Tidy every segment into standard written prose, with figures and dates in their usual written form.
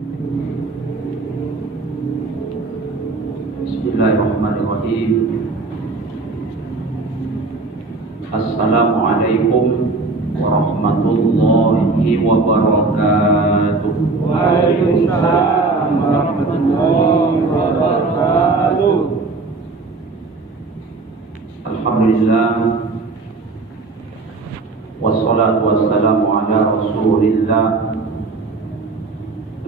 Bismillahirrahmanirrahim. Assalamualaikum warahmatullahi wabarakatuh. Waalaikumsalam warahmatullahi wabarakatuh. Alhamdulillah, wassalatu wassalamu ala rasulillah,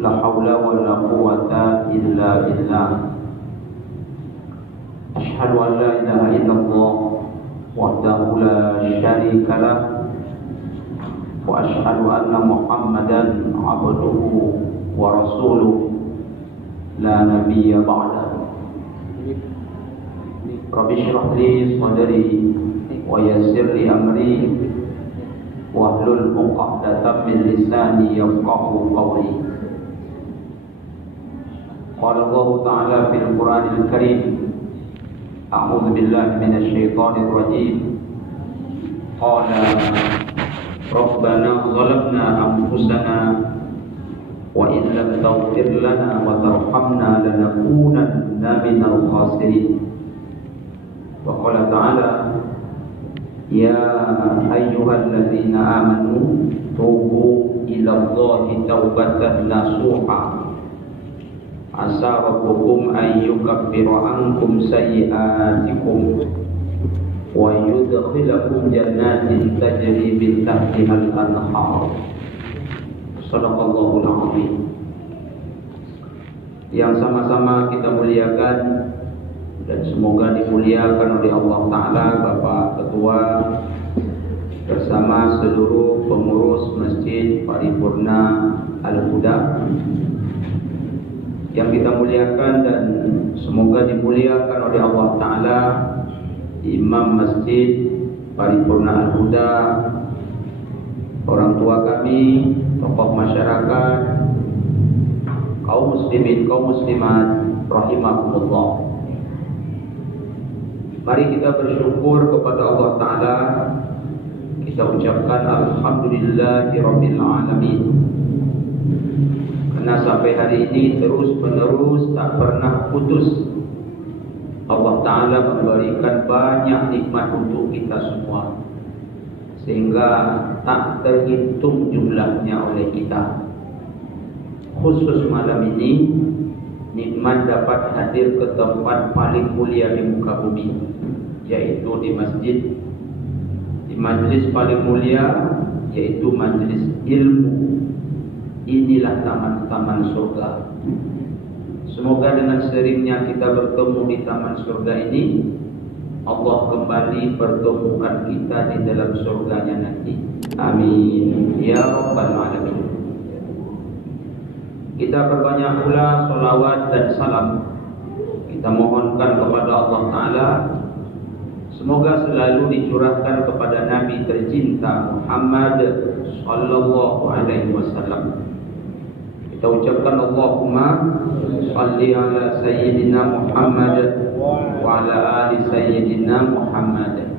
la hawla wa la quwwata illa billah. Ashhadu an la ilaha illallah wahdahu la syarika lah, wa ashhadu anna Muhammadan abduhu wa rasuluh, la nabiyya ba'da. Rabbi shrah li sadri wa yassir li amri wahlul 'uqdatam min lisani yafqahu qawli. Qala Allah Ta'ala fil Qur'anil Karim, a'udzu billahi minasy syaithanir rajim. Qala Rabbana zalamna anfusana wa in lam taghfir lana wa tarhamna lanakunanna minal khasirin. Wa qala ta'ala ya ayyuhalladzina amanu tubu ila Allahi taubatan nasuha asa rabbukum an yukaffira ankum sayyi'atikum wa yudkhilakum jannatin tajri min tahtiha al-anhar. Shadaqallahul azim. Yang sama-sama kita muliakan dan semoga dimuliakan oleh Allah Ta'ala Bapak Ketua bersama seluruh pengurus Masjid Paripurna Al-Huda yang kita muliakan, dan semoga dimuliakan oleh Allah Ta'ala Imam Masjid Paripurna Al-Huda, orang tua kami, tokoh masyarakat, kaum muslimin, kaum muslimat rahimakumullah. Mari kita bersyukur kepada Allah Ta'ala. Kita ucapkan Alhamdulillahirabbil alamin, karena sampai hari ini terus menerus tak pernah putus Allah Ta'ala memberikan banyak nikmat untuk kita semua, sehingga tak terhitung jumlahnya oleh kita. Khusus malam ini nikmat dapat hadir ke tempat paling mulia di muka bumi, yaitu di masjid, di majlis paling mulia, yaitu majlis ilmu. Inilah taman-taman surga. Semoga dengan seringnya kita bertemu di taman surga ini, Allah kembali pertemukan kita di dalam surganya nanti. Amin ya rabbal alamin. Kita perbanyak pula salawat dan salam. Kita mohonkan kepada Allah Ta'ala, semoga selalu dicurahkan kepada Nabi tercinta Muhammad sallallahu alaihi wasallam. Kita ucapkan Allahumma salli ala sayyidina Muhammad wa ala ali sayyidina Muhammad.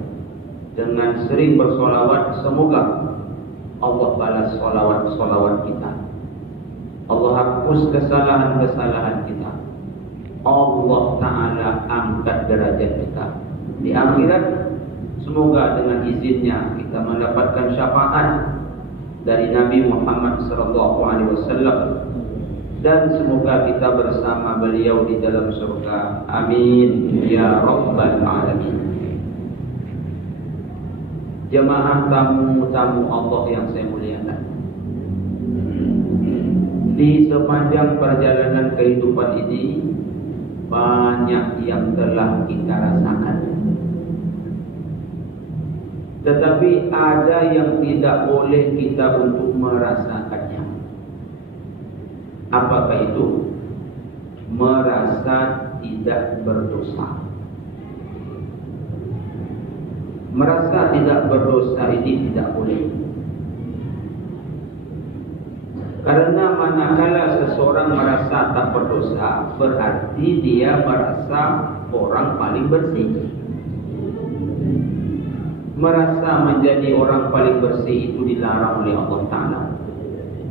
Dengan sering bersolawat, semoga Allah balas solawat kita. Allah hapus kesalahan-kesalahan kita. Allah Ta'ala angkat derajat kita di akhirat. Semoga dengan izinnya kita mendapatkan syafaat dari Nabi Muhammad SAW, dan semoga kita bersama beliau di dalam surga. Amin ya rabbal alamin. Jemaah tamu-tamu Allah yang saya muliakan, di sepanjang perjalanan kehidupan ini banyak yang telah kita rasakan, tetapi ada yang tidak boleh kita untuk merasakannya. Apakah itu? Merasa tidak berdosa. Merasa tidak berdosa ini tidak boleh. Karena manakala seseorang merasa tak berdosa, berarti dia merasa orang paling bersih. Merasa menjadi orang paling bersih itu dilarang oleh Allah Ta'ala.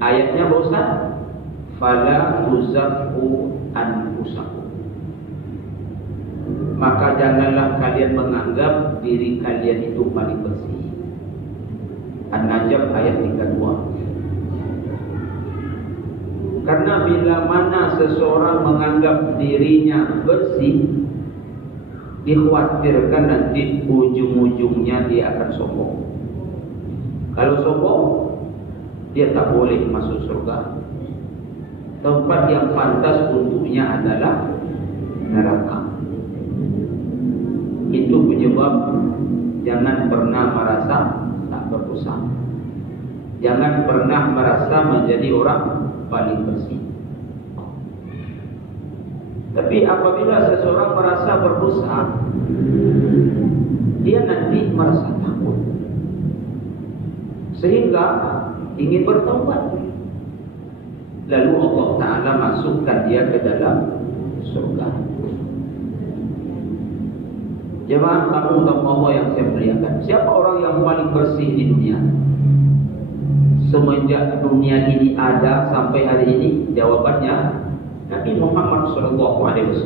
Ayatnya bosan. fala tuzakku anfusakum. Maka janganlah kalian menganggap diri kalian itu paling bersih. An-Najm ayat 32. Karena bila mana seseorang menganggap dirinya bersih, dikhawatirkan nanti ujung-ujungnya dia akan sombong. Kalau sombong, dia tak boleh masuk surga. Tempat yang pantas untuknya adalah neraka. Itu penyebab jangan pernah merasa tak berdosa. Jangan pernah merasa menjadi orang paling bersih. Tapi apabila seseorang merasa berdosa, dia nanti merasa takut, sehingga ingin bertaubat. Lalu Allah Ta'ala masukkan dia ke dalam surga. Jemaah kamu tahu Allah yang saya muliakan, siapa orang yang paling bersih di dunia? Semenjak dunia ini ada sampai hari ini, jawabannya Nabi Muhammad SAW.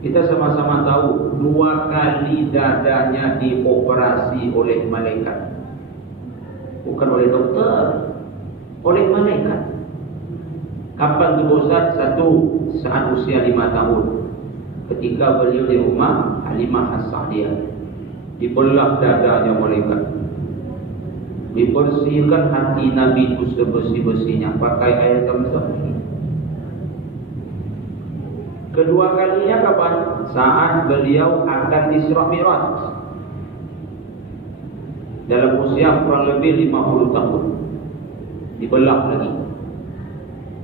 Kita sama-sama tahu 2 kali dadanya dioperasi oleh malaikat, bukan oleh dokter, oleh malaikat. Kapan itu Ustaz? Satu, saat usia 5 tahun, ketika beliau di rumah Halimah As-Sa'diyah, dibelah dadanya malaikat, dibersihkan hati Nabi itu sebersih-bersihnya pakai air Zam-Zam. Kedua kalinya kapan? Saat beliau akan Isra Mi'raj, dalam usia kurang lebih 50 tahun, dibelah lagi.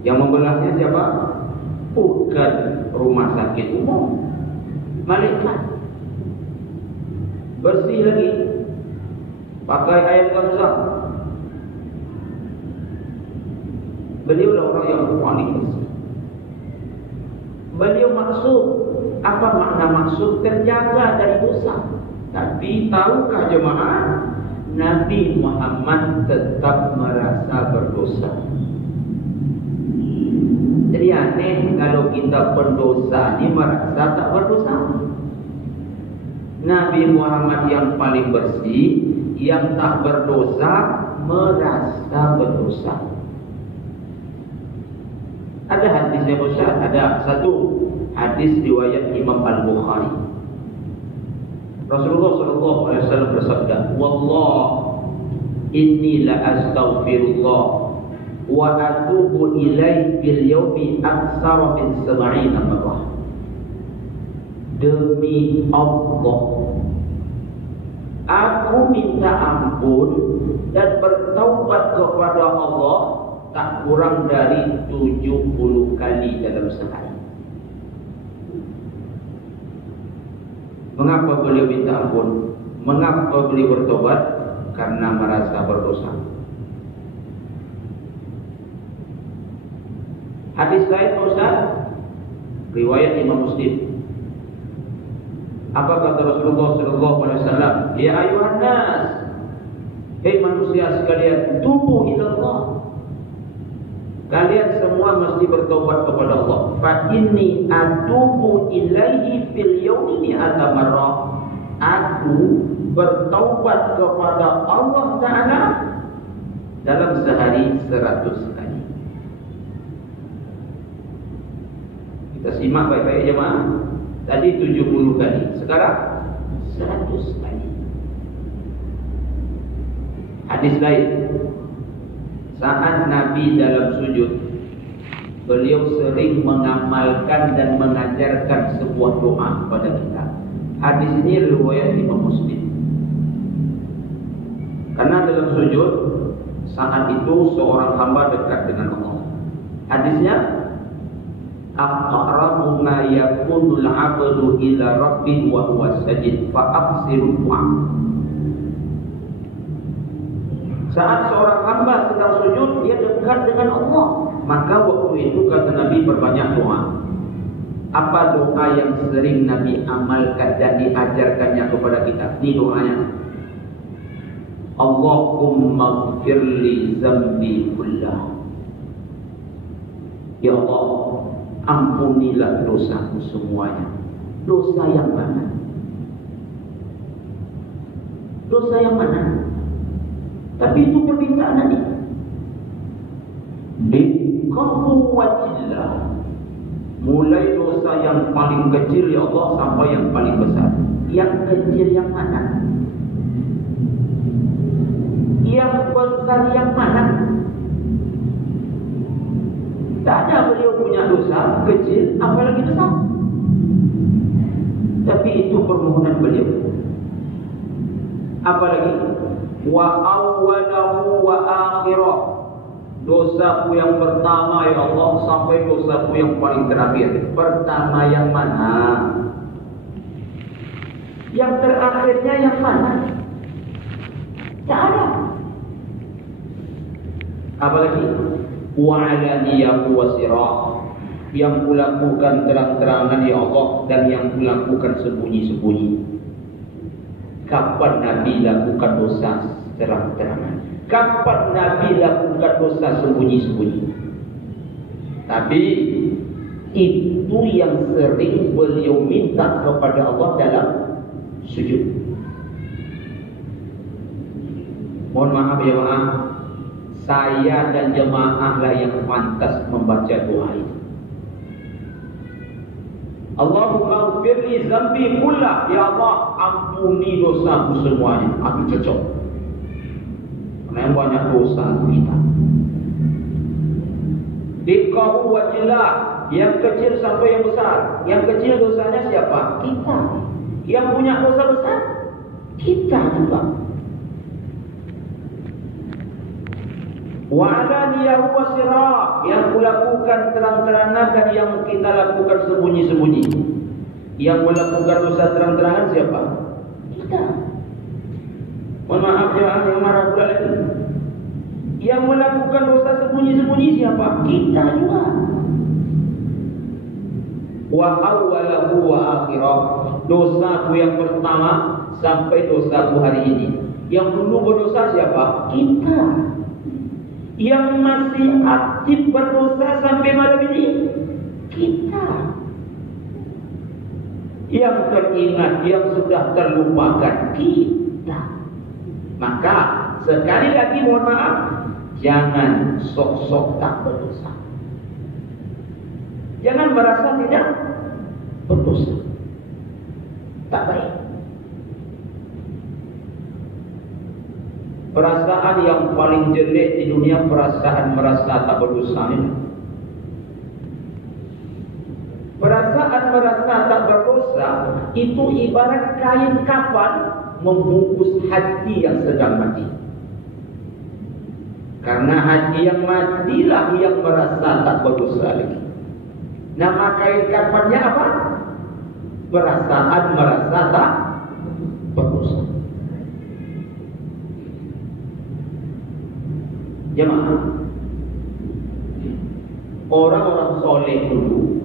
Yang membelahnya siapa? Bukan rumah sakit umum, malaikat. Bersih lagi pakai air Zam-Zam. Beliau adalah orang yang paling bersih. Beliau maksud, apa makna maksud? Terjaga dari dosa. Tapi tahukah jemaah, Nabi Muhammad tetap merasa berdosa. Jadi aneh kalau kita pendosa ini merasa tak berdosa. Nabi Muhammad yang paling bersih, yang tak berdosa, merasa berdosa. Ada hadisnya Ustaz, ada satu hadis riwayat Imam Al-Bukhari. Rasulullah SAW bersabda, "Wallah inni la astaghfirullah wa atubu ilaihi fil yawmi aktsara min 70 marrah." Demi Allah, aku minta ampun dan bertaubat kepada Allah tak kurang dari 70 kali dalam sehari. Mengapa beliau minta ampun? Mengapa beliau bertobat? Karena merasa berdosa. Hadis lain Ustaz, riwayat Imam Muslim. Apa kata Rasulullah SAW? Ya ayuhan nas, hei manusia sekalian, tubu ilallah. Kalian semua mesti bertobat kepada Allah. Fa inni atubu ilaihi fil yawmi mi'ata marrah. Aku bertaubat kepada Allah Ta'ala dalam sehari 100 kali. Kita simak baik-baik jemaah. Tadi 70 kali, sekarang 100 kali. Hadis lain, saat Nabi dalam sujud, beliau sering mengamalkan dan mengajarkan sebuah doa kepada kita. Hadis ini riwayat Imam Muslim. Karena dalam sujud, saat itu seorang hamba dekat dengan Allah. Hadisnya, aqrabu ma yakunul 'abdu ila rabbih wa huwa sajid fa absirul du'a. Saat seorang hamba sedang sujud, dia dekat dengan Allah. Maka waktu itu kata Nabi berbanyak doa. Apa doa yang sering Nabi amalkan dan diajarkannya kepada kita? Ini doanya. Allahumma ighfirli zambi kullah. Ya Allah, ampunilah dosaku semuanya. Dosa yang mana? Dosa yang mana? Tapi itu permintaan Nabi. Biqawwatillah. Mulai dosa yang paling kecil ya Allah sampai yang paling besar. Yang kecil yang mana? Yang besar yang mana? Tak ada beliau punya dosa kecil apalagi besar. Tapi itu permohonan beliau. Apalagi wa awwalahu wa akhirah. Dosaku yang pertama ya Allah sampai dosaku yang paling terakhir. Pertama yang mana? Yang terakhirnya yang mana? Tak ada. Apalagi wa'alaniyahu wasirah, yang kulakukan terang-terangan ya Allah dan yang kulakukan sembunyi-sembunyi. Kapan Nabi lakukan dosa terang-terangan? Kapan Nabi lakukan dosa sembunyi-sembunyi? Tapi itu yang sering beliau minta kepada Allah dalam sujud. Mohon maaf ya maaf, saya dan jemaahlah yang pantas membaca doa itu. Allahumma ighfirli zambi kullah. Ya Allah, ampuni dosaku semuanya. Aku cocok. Karena banyak dosa kita. Dikahu wajilah, yang kecil sampai yang besar. Yang kecil dosanya siapa? Kita. Yang punya dosa besar, kita juga. Wa'alaniyahu wasirah, yang kulakukan terang-terangan dan yang kita lakukan sembunyi-sembunyi. Yang melakukan dosa terang-terangan siapa? Kita. Mohon maaf ya, yang marah pula lagi. Yang melakukan dosa sembunyi-sembunyi siapa? Kita juga. Wa awwalahu wa akhirah, dosaku yang pertama sampai dosaku hari ini. Yang dulu berdosa siapa? Kita. Yang masih aktif berdosa sampai malam ini, kita. Yang teringat, yang sudah terlupakan, kita. Maka sekali lagi mohon maaf, jangan sok-sok tak berdosa. Jangan merasa tidak berdosa. Tak baik. Perasaan yang paling jelek di dunia, perasaan merasa tak berdosa ini. Perasaan merasa tak berdosa itu ibarat kain kafan membungkus hati yang sedang mati. Karena hati yang matilah yang merasa tak berdosa lagi. Nama kain kafannya apa? Perasaan merasa tak berdosa. Jemaah, orang-orang soleh dulu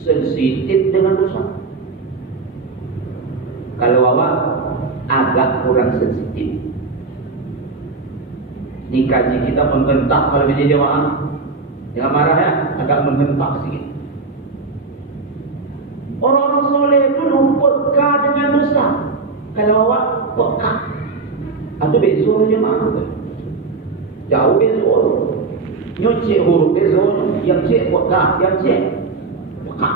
sensitif dengan dosa. Kalau awak agak kurang sensitif. Ini kaji kita menghentak kalau menjadi jemaah. Jangan marah ya, agak menghentak sedikit. Orang-orang soleh dulu peka dengan dosa. Kalau awak peka, atau besok jemaah. Jauh besok, nyuci huruf besok, yang cek peka, yang cek peka.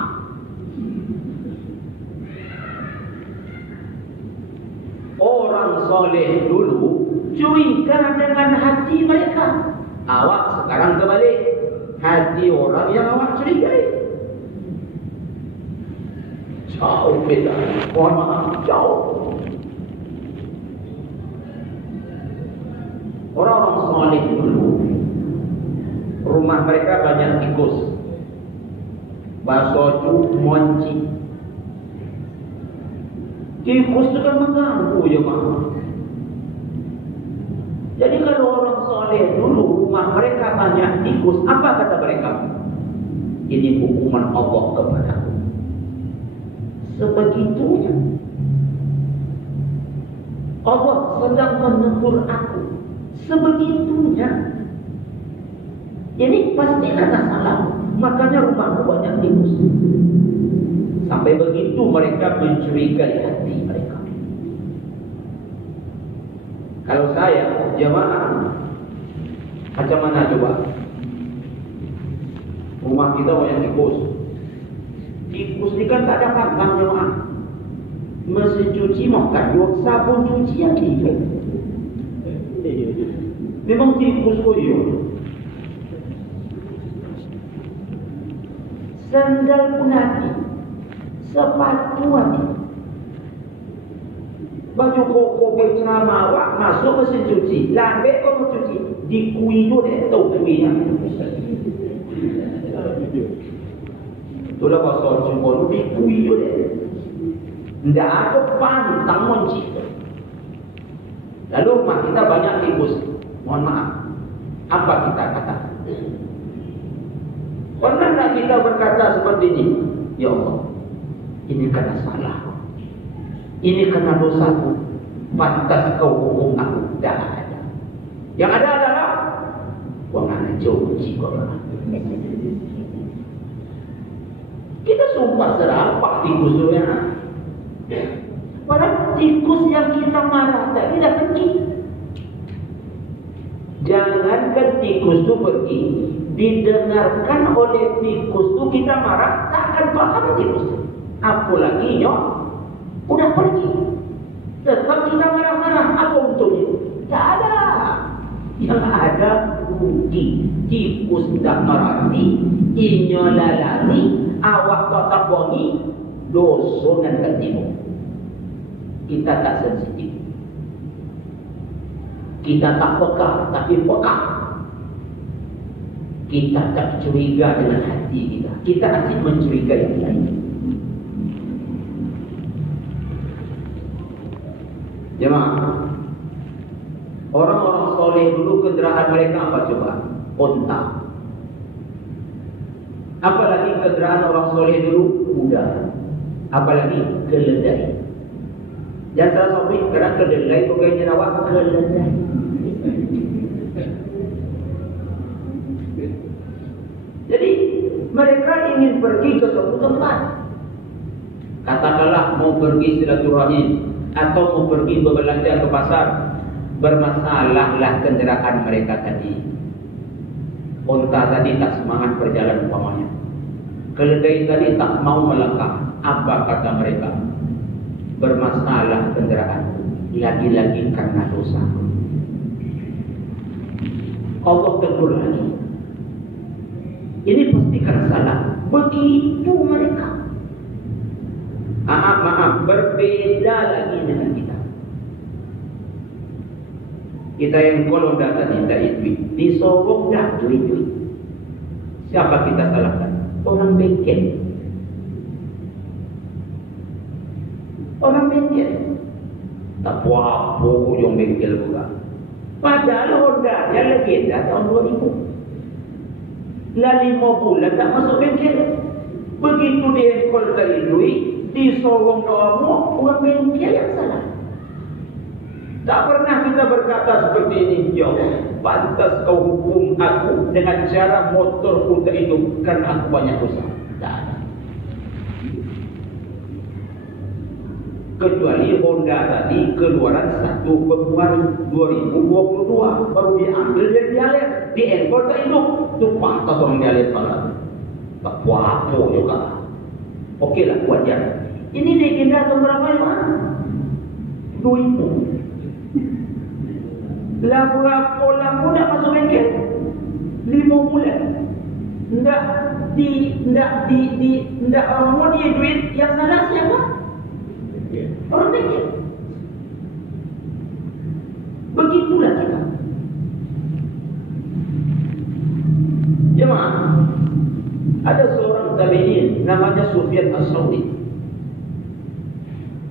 Orang soleh dulu curiga dengan hati mereka. Awak sekarang kebalik, hati orang yang awak curigai. Jauh beda, mohon maaf, jauh. Orang-orang soleh dulu rumah mereka banyak tikus, basoju, monci. Tikus itu kan mengganggu jemaah. Jadi kalau orang soleh dulu rumah mereka banyak tikus, apa kata mereka? Ini hukuman Allah kepadaku. Sebegitunya Allah sedang menegur aku sebegitunya. Ini pasti karena salah. Makanya rumahku banyak tikus. Sampai begitu mereka mencurigai hati mereka. Kalau saya, jamaah, macam mana coba? Rumah kita banyak tikus. Tikus ini kan tak ada pantang, jamaah. Mesin cuci makan, sabun cuci yang tiga. Memang tikus koyo. Sandal pun hati, sepatu hati, baju koko berceramah awak masuk mesin cuci, lambe kau cuci, dikui tu deh, tahu kuinya. Itulah pasal jumpa tu dikui tu deh. Tidak ada pantang menci. Lalu rumah kita banyak tikus. Mohon maaf, apa kita katakan? Pernah tak kita berkata seperti ini? Ya Allah, ini karena salah, ini karena dosaku, pantas kau hukum aku. Tidak ada. Yang ada adalah wangan cuci kau. Kita sumpah serapah tikus tu ya. Padahal tikus yang kita marah tadi dah pergi. Jangankan tikus tu pergi, didengarkan oleh tikus tu kita marah, tak akan paham tikus tu. Apalagi nyok udah pergi, tetap kita marah-marah. Apa untungnya? Tak ada. Yang ada rugi. Tikus tak marati, inyo lalani, awak tetap wangi, dosonan ketimu. Kita tak sensitif, kita tak peka, tapi peka. Kita tak curiga dengan hati kita. Kita asyik mencurigai yang lain. Jemaah, orang-orang soleh dulu kenderaan mereka apa coba? Unta. Apalagi kenderaan orang soleh dulu kuda. Apalagi keledai. Jangan salah sopi, kerana keledai bukannya nawak keledai. Jadi mereka ingin pergi ke suatu tempat. Katakanlah mau pergi silaturahim atau mau pergi berbelanja ke pasar. Bermasalahlah kenderaan mereka tadi. Unta tadi tak semangat berjalan umpamanya. Keledai tadi tak mau melangkah. Apa kata mereka? Bermasalah kenderaan, lagi-lagi karena dosa. Allah tegur lagi. Ini pasti karena salah. Begitu mereka. Maaf, berbeda lagi dengan kita. Kita yang kalau data tidak duit, disorong dah duit. Siapa kita salahkan? Orang bengkel. Orang bengkel tak apa yang bengkel juga. Padahal Honda yang legenda tahun 2000 lah 5 bulan tak masuk bengkel. Begitu dia call dari duit, disorong doamu, orang bengkel yang salah. Tak pernah kita berkata seperti ini, ya Allah, pantas kau hukum aku dengan cara motorku itu karena aku banyak dosa. Tak ada. Kecuali Honda tadi keluaran 1 Februari 2022 baru diambil dari dialer, dienkol ke induk. Itu pantas orang dialer salah. Tak apa juga. Okey lah, wajar. Ini legenda tahun berapa ya? 2000. Lah berapa lama dah masuk bengkel? 5 bulan. Ndak orang mau dia duit yang salah siapa? Orang bengkel. Begitulah kita. Jemaah, ada seorang tabi'in namanya Sufyan As-Sauri.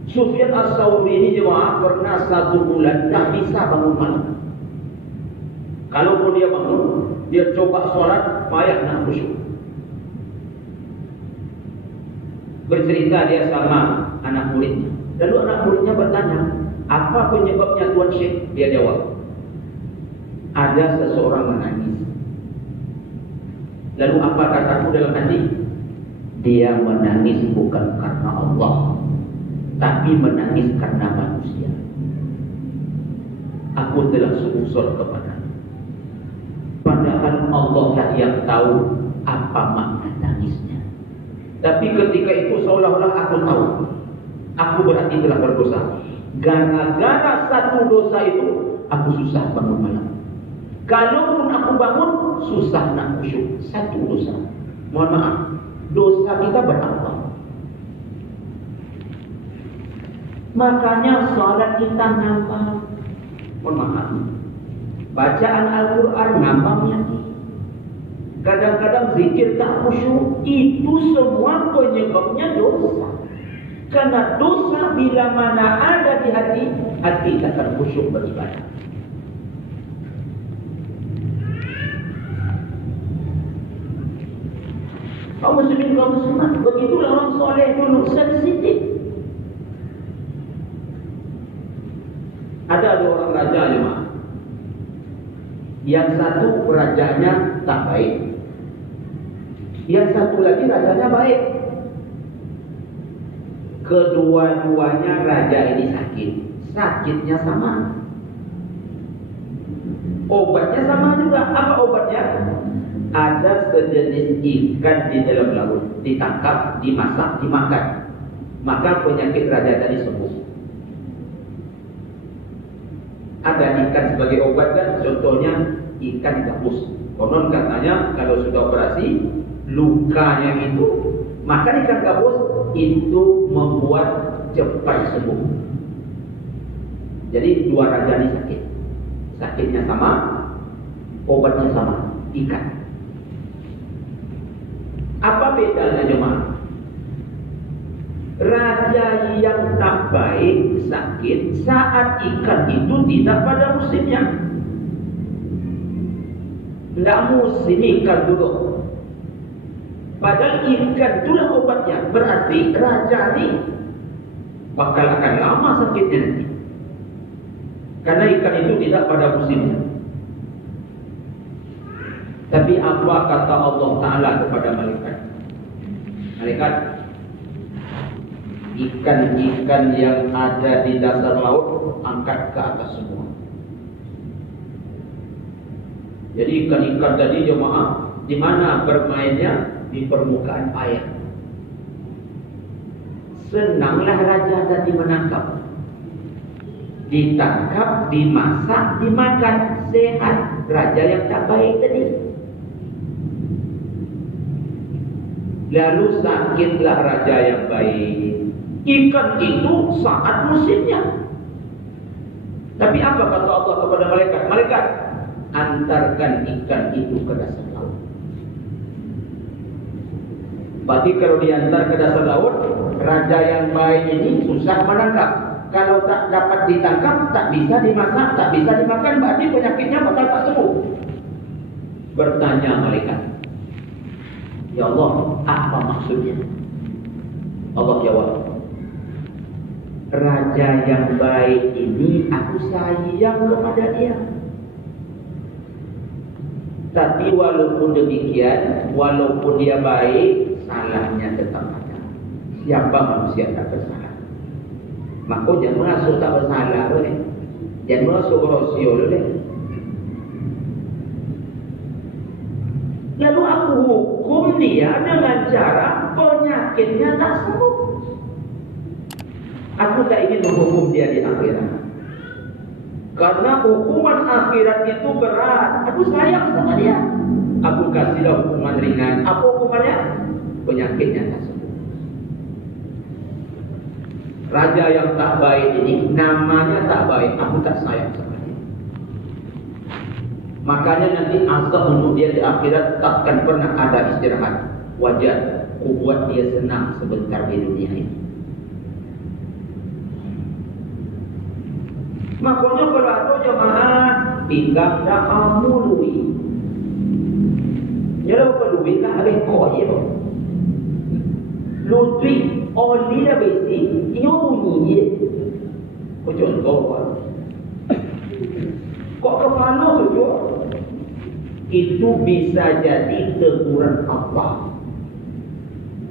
Sufyan As-Sauri ini jemaah pernah 1 bulan tak bisa bangun malam. Kalaupun dia bangun, dia coba solat, payah nak khusyuk. Bercerita dia sama anak muridnya. Lalu anak muridnya bertanya, apa penyebabnya Tuan Syekh? Dia jawab, ada seseorang menangis. Lalu apa kataku dalam hati? Dia menangis bukan karena Allah, tapi menangis karena manusia. Aku telah suzon kepada, padahal Allah lah yang tahu apa makna tangisnya. Tapi ketika itu seolah-olah aku tahu, aku berarti telah berdosa. Gara-gara satu dosa itu, aku susah bangun malam. Kalaupun aku bangun, susah nak khusyuk. Satu dosa. Mohon maaf, dosa kita berapa? Makanya salat kita nambah. Mohon maaf, bacaan Al-Quran nambah lagi. Kadang-kadang zikir tak khusyuk. Itu semua penyebabnya dosa. Karena dosa bila mana ada di hati, hati takkan khusyuk beribadah. Kaum muslimin, kaum muslimat, begitulah orang soleh dulu, sensitif. Ada dua orang raja jemaah. Yang satu rajanya tak baik, yang satu lagi rajanya baik. Kedua-duanya raja ini sakit. Sakitnya sama, obatnya sama juga. Apa obatnya? Ada sejenis ikan di dalam laut, ditangkap, dimasak, dimakan, maka penyakit raja tadi sembuh. Ada ikan sebagai obat kan, contohnya ikan gabus. Konon katanya kalau sudah operasi, lukanya itu, maka ikan gabus itu membuat cepat sembuh. Jadi dua raja ini sakit, sakitnya sama, obatnya sama, ikan. Apa bedanya jemaah? Raja yang tak baik sakit saat ikan itu tidak pada musimnya. Tidak musim ikan dulu. Padahal ikan itulah obatnya. Berarti raja ini bakal akan lama sakitnya nanti. Karena ikan itu tidak pada musimnya. Tapi apa kata Allah Ta'ala kepada malaikat? Malaikat, ikan-ikan yang ada di dasar laut angkat ke atas semua. Jadi ikan-ikan tadi jemaah, di mana bermainnya? Di permukaan air. Senanglah raja tadi menangkap. Ditangkap, dimasak, dimakan, sehat. Raja yang tak baik tadi. Lalu sakitlah raja yang baik. Ikan itu saat musimnya. Tapi apa kata Allah kepada malaikat? Malaikat, antarkan ikan itu ke dasar laut. Berarti kalau diantar ke dasar laut, raja yang baik ini susah menangkap. Kalau tak dapat ditangkap, tak bisa dimasak, tak bisa dimakan, berarti penyakitnya bakal tak sembuh. Bertanya malaikat, ya Allah, apa maksudnya? Allah jawab, raja yang baik ini aku sayang kepada dia. Tapi walaupun demikian, walaupun dia baik, salahnya tetap ada. Siapa manusia tak bersalah? Maka jangan merasa tak bersalah boleh. Jangan merasa berosio boleh. Lalu aku hukum dia dengan cara penyakitnya tak sembuh. Aku tak ingin menghukum dia di akhirat, karena hukuman akhirat itu berat. Aku sayang sama dia. Aku kasihlah hukuman ringan. Apa hukumannya? Penyakitnya tak sembuh. Raja yang tak baik ini namanya tak baik. Aku tak sayang sama dia. Makanya nanti azab untuk dia di akhirat takkan pernah ada istirahat. Wajar, ku buat dia senang sebentar di dunia ini. Makanya kalau ada jemaah tinggal dah amului. Jadi perlu bina rekod ya. Ludwig Oliver Besi, ini bunyi. Kau contoh apa? Kok kepala tu? Itu bisa jadi teguran Allah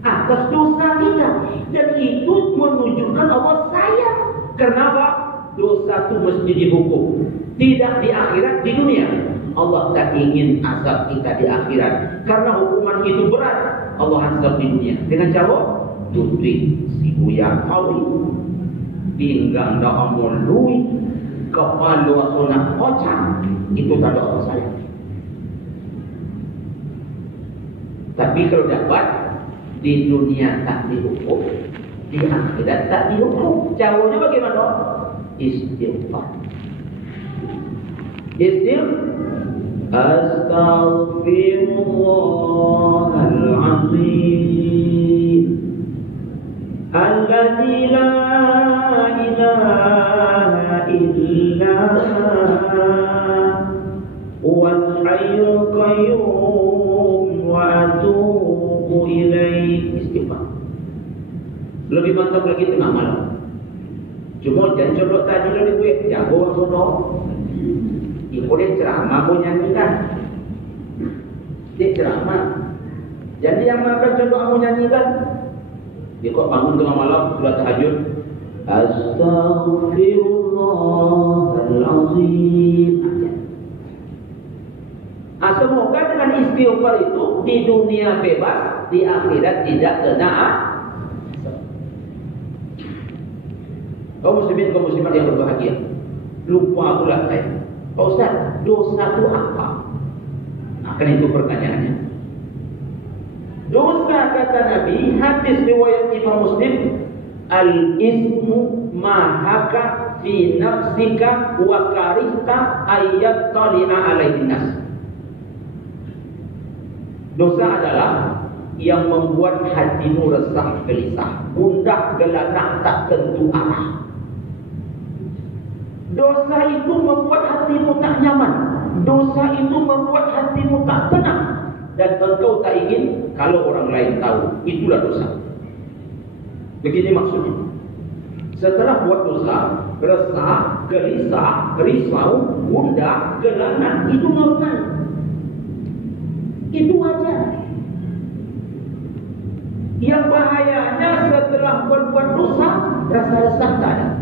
atas dosa kita, dan itu menunjukkan Allah sayang. Kenapa? Dosa itu mesti dihukum, tidak di akhirat, di dunia. Allah tak ingin azab kita di akhirat, karena hukuman itu berat. Allah azab di dunia dengan cara Ludwig si Buya Kawi pinggang dah amul lui kepala sunat kocak, itu tanda Allah sayang. Tapi kalau dapat di dunia tak dihukum, di akhirat tak dihukum. Caranya bagaimana? Istighfar. Astaghfirullahalazim alladzi la ilaha illa huwal hayyul qayyum wa atubu ilaih. Istighfar. Lebih mantap lagi tengah malam. Cuma jangan contoh tadi lah gue jago orang sono. Ibu dia ceramah pun nyanyikan. Dia ceramah. Jadi yang makan contoh aku nyanyikan. Dia kok bangun tengah malam sudah tahajud. Astaghfirullahalazim. Semoga dengan istighfar itu di dunia bebas, di akhirat tidak kena. Kaum muslimin, kaum muslimat yang berbahagia, lupa pula saya. Pak Ustaz, dosa itu apa? Nah, kan itu pertanyaannya. Dosa kata Nabi, hadis riwayat Imam Muslim, al-ismu mahaka fi nafsika wa karihta ayat tali'a alaihin nas. Dosa adalah yang membuat hatimu resah gelisah, gundah gelana tak tentu arah. Dosa itu membuat hatimu tak nyaman. Dosa itu membuat hatimu tak tenang. Dan engkau tak ingin kalau orang lain tahu. Itulah dosa. Begini maksudnya. Setelah buat dosa, resah, gelisah, risau, gundah, gelana, itu normal. Itu wajar. Yang bahayanya setelah berbuat dosa, rasa resah tak ada,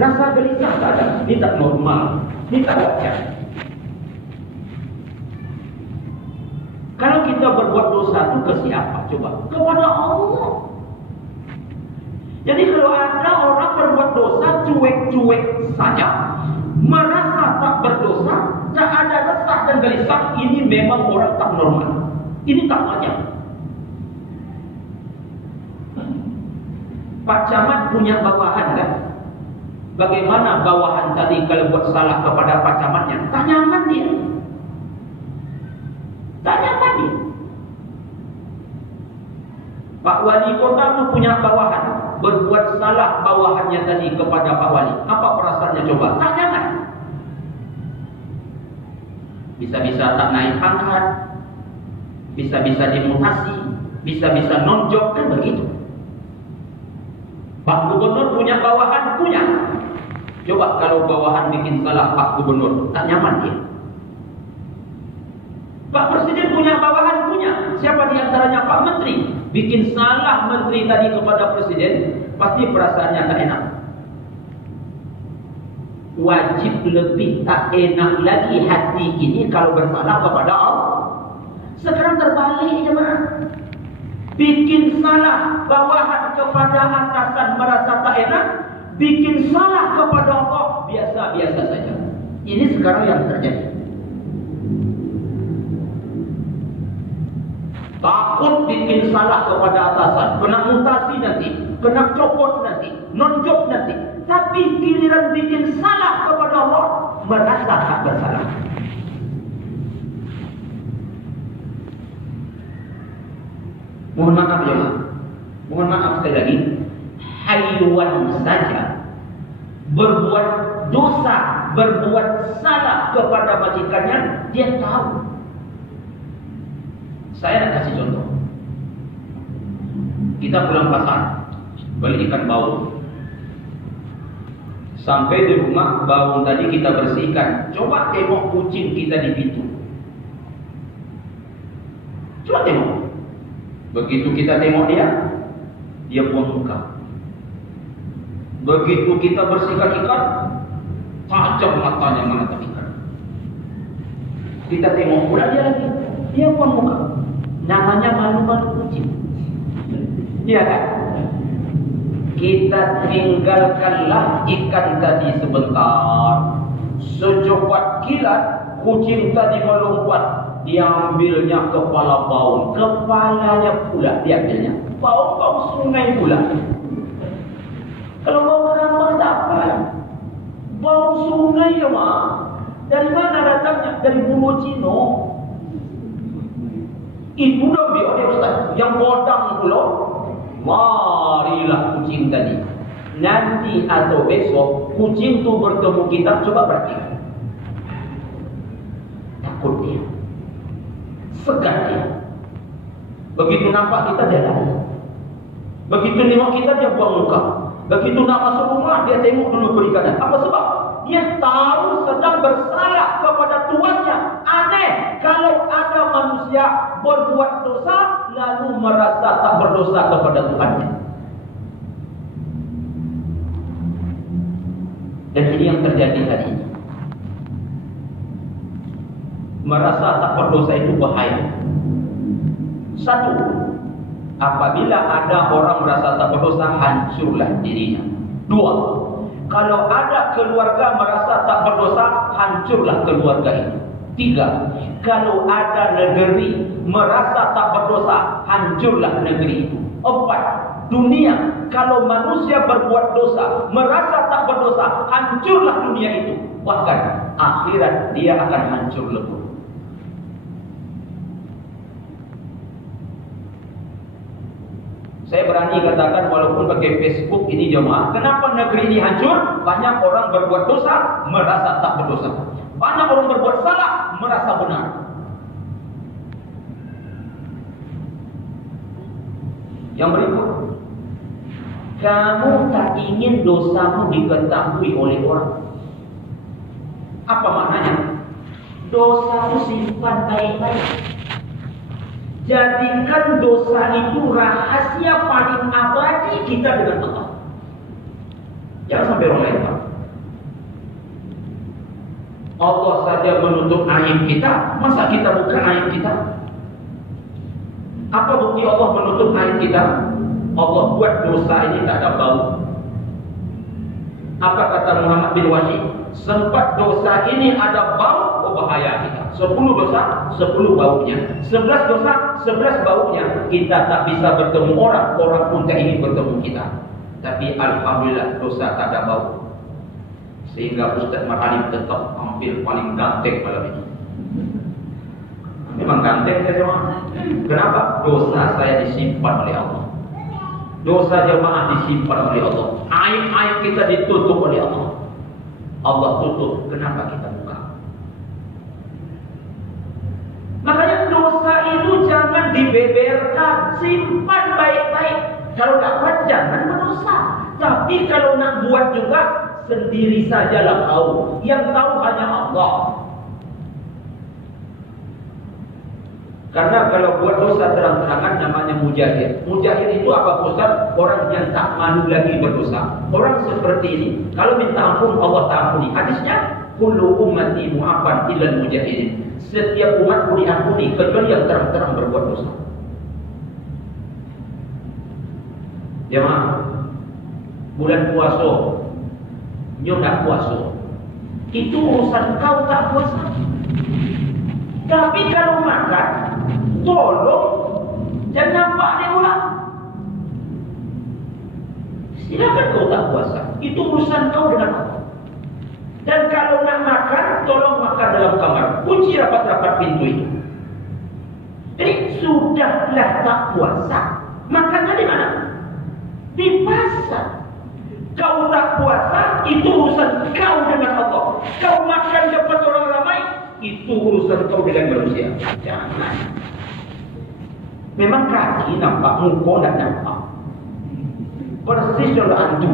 rasa gelisah tak ada. Ini tak normal, ini tak wajar. Kalau kita berbuat dosa itu ke siapa? Coba, kepada Allah. Jadi kalau ada orang berbuat dosa cuek-cuek saja, merasa tak berdosa, tak ada resah dan gelisah, ini memang orang tak normal. Ini tak wajar. Pak Camat punya bawahan kan? Bagaimana bawahan tadi kalau buat salah kepada Pak Camatnya? Tak nyaman dia. Tak nyaman dia. Pak Wali Kota itu punya bawahan, berbuat salah bawahannya tadi kepada Pak Wali. Apa perasaannya coba? Tak nyaman. Bisa-bisa tak naik pangkat, bisa-bisa dimutasi, bisa-bisa non-job, kan begitu. Pak Gubernur punya bawahan, punya. Coba kalau bawahan bikin salah Pak Gubernur, tak nyaman dia. Pak Presiden punya bawahan, punya. Siapa di antaranya? Pak Menteri. Bikin salah Menteri tadi kepada Presiden, pasti perasaannya tak enak. Wajib lebih tak enak lagi hati ini kalau bersalah kepada Allah. Sekarang terbalik jemaah. Bikin salah bawahan kepada atasan merasa tak enak, bikin salah kepada Allah biasa-biasa saja. Ini sekarang yang terjadi. Takut bikin salah kepada atasan, kena mutasi nanti, kena copot nanti, non-job nanti. Tapi giliran bikin salah kepada Allah, merasa tak bersalah. Mohon maaf ya, mohon maaf sekali lagi. Haywan saja berbuat dosa, berbuat salah kepada majikannya, dia tahu. Saya nak kasih contoh. Kita pulang pasar, beli ikan baung. Sampai di rumah, baung tadi kita bersihkan. Coba tengok kucing kita di pintu. Coba tengok. Begitu kita tengok dia buang muka. Begitu kita bersihkan ikan, tajam matanya menatap ikan. Kita tengok pula dia lagi, dia buang muka. Namanya malu-malu kucing. Iya kan? Kita tinggalkanlah ikan tadi sebentar. Secepat kilat kucing tadi melompat. Diambilnya kepala baung. Kepalanya pula diambilnya. Baung sungai pula. Kalau baung kerambang tak apa. Baung sungai ya mak. Dari mana datangnya? Dari Bulu Cino. Itu dah biar dia Ustaz. Yang bodang pula. Marilah kucing tadi. Nanti atau besok kucing tu bertemu kita, coba perhatikan. Takut dia, segan dia. Begitu nampak kita dia lari. Begitu nengok kita dia buang muka. Begitu nak masuk rumah dia tengok dulu perikanan. Apa sebab? Dia tahu sedang bersalah kepada tuannya. Aneh kalau ada manusia berbuat dosa lalu merasa tak berdosa kepada Tuhannya. Dan ini yang terjadi hari ini. Merasa tak berdosa itu bahaya. Satu, apabila ada orang merasa tak berdosa, hancurlah dirinya. Dua, kalau ada keluarga merasa tak berdosa, hancurlah keluarga itu. Tiga, kalau ada negeri merasa tak berdosa, hancurlah negeri itu. Empat, dunia, kalau manusia berbuat dosa, merasa tak berdosa, hancurlah dunia itu. Bahkan akhirat dia akan hancur lebur. Saya berani katakan walaupun pakai Facebook ini jemaah, kenapa negeri ini hancur? Banyak orang berbuat dosa, merasa tak berdosa. Banyak orang berbuat salah, merasa benar. Yang berikut, kamu tak ingin dosamu diketahui oleh orang. Apa maknanya? Dosamu simpan baik-baik. Jadikan dosa itu rahasia paling abadi kita dengan Allah. Jangan sampai orang lain tahu. Allah saja menutup aib kita, masa kita buka aib kita? Apa bukti Allah menutup aib kita? Allah buat dosa ini tak ada bau. Apa kata Muhammad bin Wahid? Sempat dosa ini ada bau, bahaya kita. 10 dosa, 10 baunya. 11 dosa, 11 baunya. Kita tak bisa bertemu orang, orang pun tak ingin bertemu kita. Tapi alhamdulillah dosa tak ada bau. Sehingga Ustaz Marhalim tetap hampir paling ganteng malam ini. Memang ganteng saya jemaah. Kenapa? Dosa saya disimpan oleh Allah. Dosa jemaah disimpan oleh Allah. Aib-aib kita ditutup oleh Allah. Allah tutup, kenapa kita buka? Makanya dosa itu jangan dibeberkan, simpan baik-baik. Kalau tak kuat jangan berdosa. Tapi kalau nak buat juga, sendiri sajalah kau. Yang tahu hanya Allah. Karena kalau buat dosa terang-terangan namanya mujahid. Mujahid itu apa Ustaz? Orang yang tak malu lagi berdosa. Orang seperti ini, kalau minta ampun Allah tak ampuni. Hadisnya, kullu ummati mu'afan illal mujahidin. Setiap umatku diampuni kecuali yang terang-terang berbuat dosa. Jemaah, bulan puasa, nyo tak puasa. Itu urusan kau tak puasa. Tapi kalau makan, tolong jangan nampak dia orang. Silakan kau tak puasa. Itu urusan kau dengan Allah. Dan kalau nak makan, tolong makan dalam kamar. Kunci rapat-rapat pintu itu. Jadi sudahlah tak puasa. Makannya di mana? Di pasar. Kau tak puasa, itu urusan kau dengan Allah. Kau makan depan orang ramai, itu urusan kau dengan manusia. Jangan. Memang kaki nampak, muka tak nampak. Persis sudah hantu.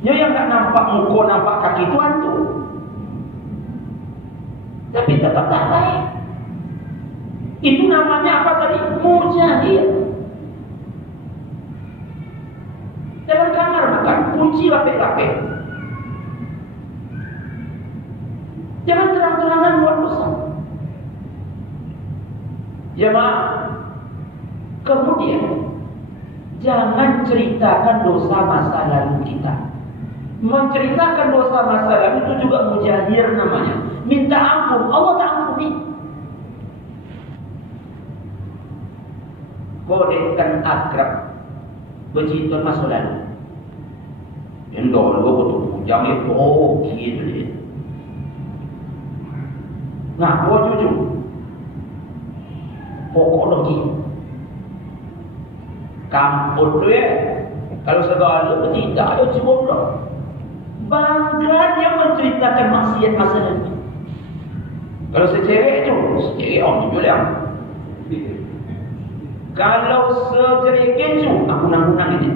Yang tak nampak muka, nampak kaki itu hantu. Tapi tetap tak baik. Itu namanya apa tadi? Mujahid. Dalam kamar bukan, kunci lapik-lapik. Jangan terang-terangan buat dosa. Ya maaf. Kemudian jangan ceritakan dosa masa lalu kita. Menceritakan dosa masa lalu itu juga mujahir namanya. Minta ampun, Allah tak ampuni. Kodekkan akrab bercerita masa lalu. Yang dulu betul jangan itu gitu dia. Nah, gua jujur. Pokok lagi. Kampung tu kalau segala tidak ada cemooh. Bangga dia menceritakan maksiat masa lalu. Kalau secewek tu, secewek orang tu boleh. Kalau secewek keju, aku nang-nang ini.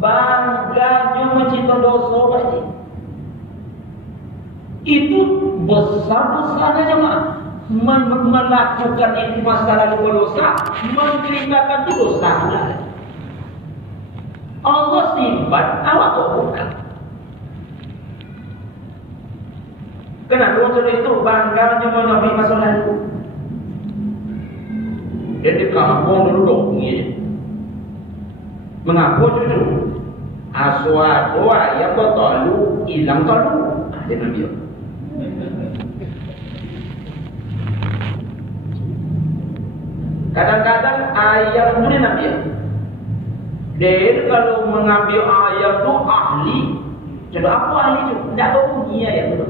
Bangga dia menceritakan dosa berarti. Itu besar-besarnya jemaah. Melakukan itu masa lalu berdosa, menceritakan itu dosa sudah. Allah simpan, awak bukan. Kenapa orang itu bangganya menyamai masa lalu? Dia di kampung dulu ni. Mengapa cucu? Aswa doa yang bertalu hilang talu. Dia Nabi. Kadang-kadang ayam itu Nabi. Dia kalau mengambil ayam itu ahli. Contoh apa ahli itu? Tidak berbunyi ayam itu.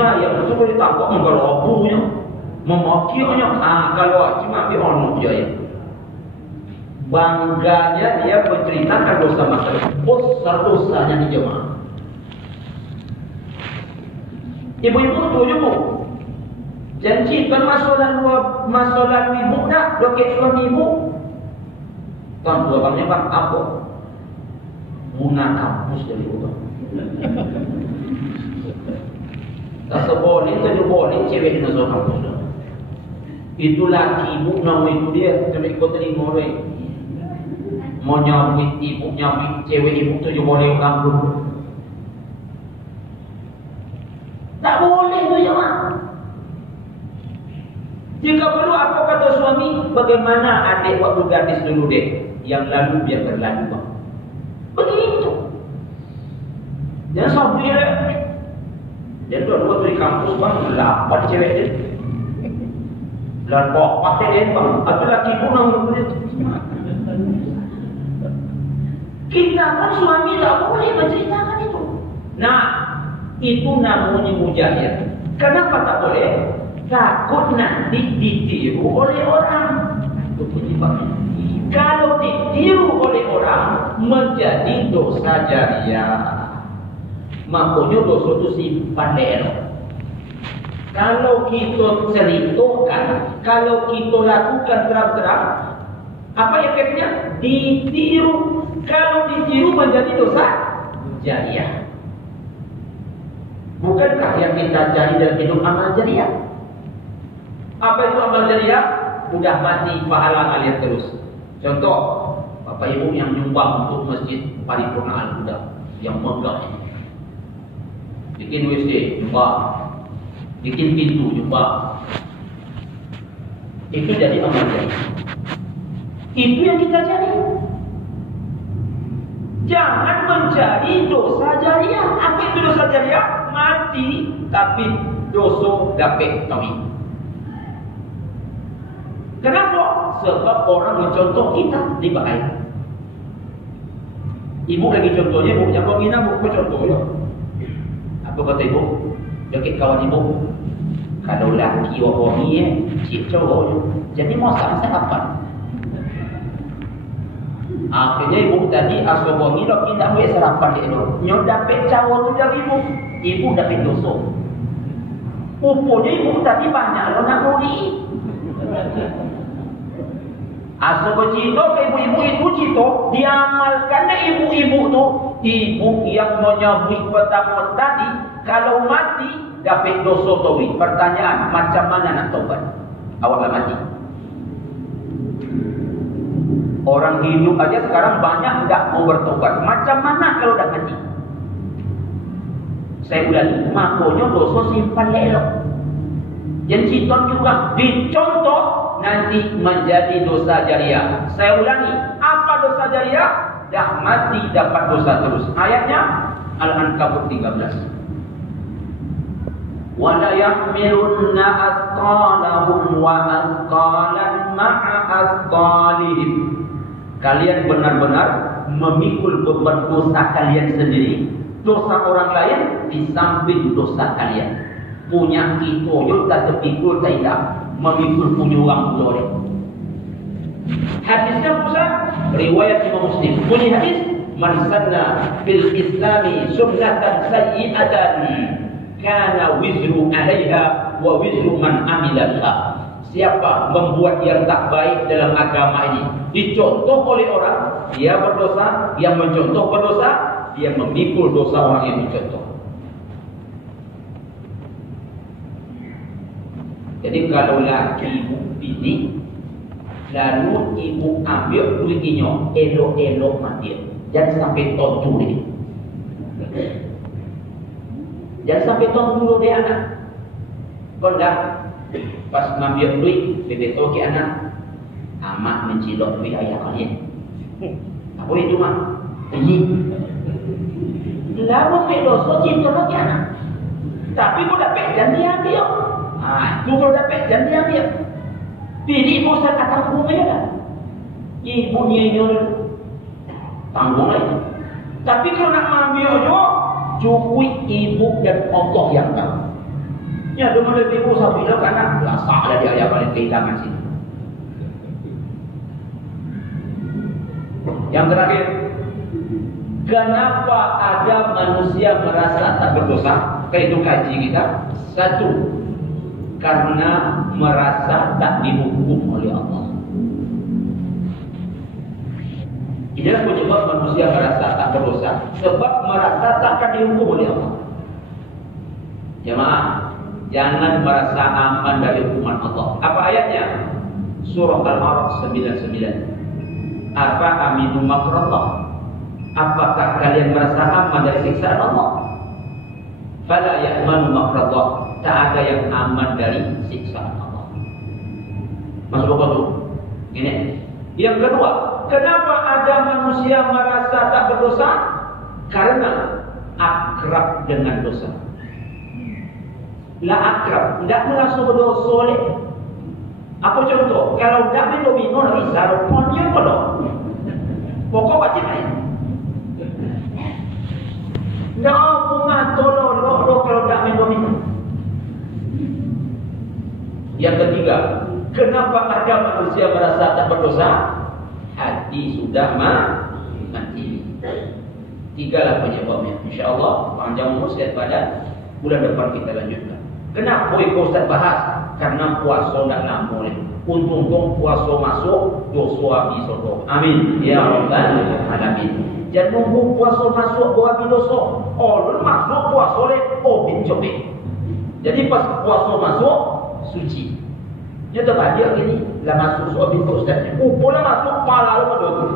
Ayam itu boleh tangkap menggerobunya, memakinya. Kalau cuma ambil orang dia ayam. Bangganya dia menceritakan dosa masa lalu. Dosa-dosanya di jemaah. Ibu-ibu tu. Janjikan masa lalu ibu dah, doket suami ibu. Tuan dua bangnya bang apa? Muna kampus dari ibu. Tak seboleh tu boleh cewek nak suami kampus. Itu laki ibu nama itu dia, cuma ikut terima orang. Mau nyamit ibu, nyamit cewek ibu tu boleh kampus. Tak boleh tu jemaah. Jika perlu apa kata suami, bagaimana adik waktu gadis dulu dek, yang lalu biar berlalu bang. Begitu. Jangan sampai dia dua di kampus bang, lapan cewek dia. Lapan pakai dia bang, atau laki pun orang boleh. Kita kan suami tak boleh menceritakan itu. Nah, itu namanya mujahid. Kenapa tak boleh? Takut nanti ditiru oleh orang. Kalau ditiru oleh orang menjadi dosa jariah. Makanya dosa itu simpan daerah. Kalau kita ceritakan, kalau kita lakukan terang-terang, apa efeknya? Ditiru. Kalau ditiru menjadi dosa jariah. Bukankah yang kita cari dalam hidup amal jariah? Apa itu amal jariah? Sudah mati pahala ngalir terus. Contoh, bapak ibu yang nyumbang untuk masjid paripurna Al-Huda yang megah. Bikin WC, nyumbang. Bikin pintu, nyumbang. Itu jadi amal jariah. Itu yang kita cari. Jangan mencari dosa jariah. Apa itu dosa jariah? Mati tapi dosa dapat kami. Kenapa? Sebab orang mencontoh kita di bahaya. Ibu lagi contohnya, ibu punya pembina, ibu contohnya. Apa kata ibu? Dekat kawan ibu. Kalau laki orang ni, cik cowok. Jadi masa kapan? Akhirnya ibu tadi asal wangi dah pindah buat sarapan dia tu. Nyo dapat cowok tu dari ibu. Ibu dapat dosa. Rupanya ibu tadi banyak lo nak beri. Asal bercito ke ibu-ibu itu cito, diamalkan ibu-ibu tu, ibu yang menyambut pertama tadi, kalau mati dapat dosa tawi. Pertanyaan, macam mana nak taubat? Awaklah mati. Orang hidup aja sekarang banyak tidak mau bertobat. Macam mana kalau dah mati? Saya ulangi, makanya dosa simpan elok. Yang citon juga dicontoh nanti menjadi dosa jariah. Saya ulangi, apa dosa jariah? Dah mati dapat dosa terus. Ayatnya Al-Ankabut 13. Wala yahmilunna athqalahum wa athqalan ma'a athqalihim. Kalian benar-benar memikul beban dosa kalian sendiri, dosa orang lain di samping dosa kalian. Punya kita yo tak terpikul tidak memikul punya orang boleh. Hadisnya Musa riwayat Imam Muslim. Bunyi hadis, man sanna fil islami sunnatan sayyi'atan kana wizru 'alaiha wa wizru man 'amila biha. Siapa membuat yang tak baik dalam agama ini, dicontoh oleh orang, dia berdosa, yang mencontoh berdosa, dia memikul dosa orang yang mencontoh. Jadi kalau laki ibu bini, lalu ibu ambil duitnya, elok-elok mati, jangan sampai tontu ni. Jangan sampai tontu dulu dia anak. Kau dah pas ngambil duit, bebek toki anak, amat mencilok duit ayah kalian. Apa itu mah? Ini. Lalu ambil dosa cinta lagi anak. Tapi kau dapat janji ambil. Itu kalau dapat janji ambil. Bini ibu saya tanggung aja kan. Ibu ni tanggung lagi. Tapi kalau nak ambil je, cukup ibu dan Allah yang tahu. Ya, dulu lebih ibu saya bilang karena lasak ada dia yang paling kehilangan sini. Yang terakhir, kenapa ada manusia merasa tak berdosa? Itu kaji kita. Satu, karena merasa tak dihukum oleh Allah. Inilah penyebab manusia merasa tak berdosa, sebab merasa takkan dihukum oleh Allah. Jemaah, jangan merasa aman dari hukuman Allah. Apa ayatnya? Surah Al-A'raf 99. Apa aminu makrallah? Apakah kalian merasa aman dari siksaan Allah? Fala ya'manu makrallah. Tak ada yang aman dari siksaan Allah. Masuk apa tu? Ini. Yang kedua, kenapa ada manusia merasa tak berdosa? Karena akrab dengan dosa. Lah akrab, tidak merasa berdosa oleh. Apa contoh? Kalau tak minum lagi, saruponnya bodoh. Pokok baca lain. Tidak bunga tolong kalau tak minum. Yang ketiga, kenapa ada manusia merasa tak berdosa? Hati sudah mati. Tigalah penyebabnya. InsyaAllah panjang umur sekian badan. Bulan depan kita lanjutkan. Kenapa ikut Ustaz bahas? Karena puasa tak lama ni. Untung puasa masuk, dosa habis soto. Amin. Ya Rabbal Alamin. Jangan nunggu puasa masuk, bawa habis dosa. Orang masuk puasa oleh obin copek. Jadi pas puasa masuk, suci. Dia terbalik gini, lah masuk suami ke ustaznya. Pula masuk malah pada tu.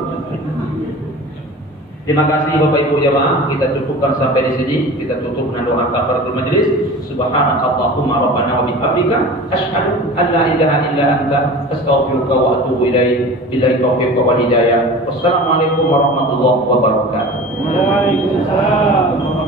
Terima kasih Bapak Ibu jemaah, kita cukupkan sampai di sini. Kita tutup dengan doa kafaratul majlis. Subhanakallahumma rabbana wa bihamdika asyhadu an la ilaha illa anta astaghfiruka wa atubu ilaik. Billahi taufiq wal hidayah. Wassalamualaikum warahmatullahi wabarakatuh. Waalaikumsalam.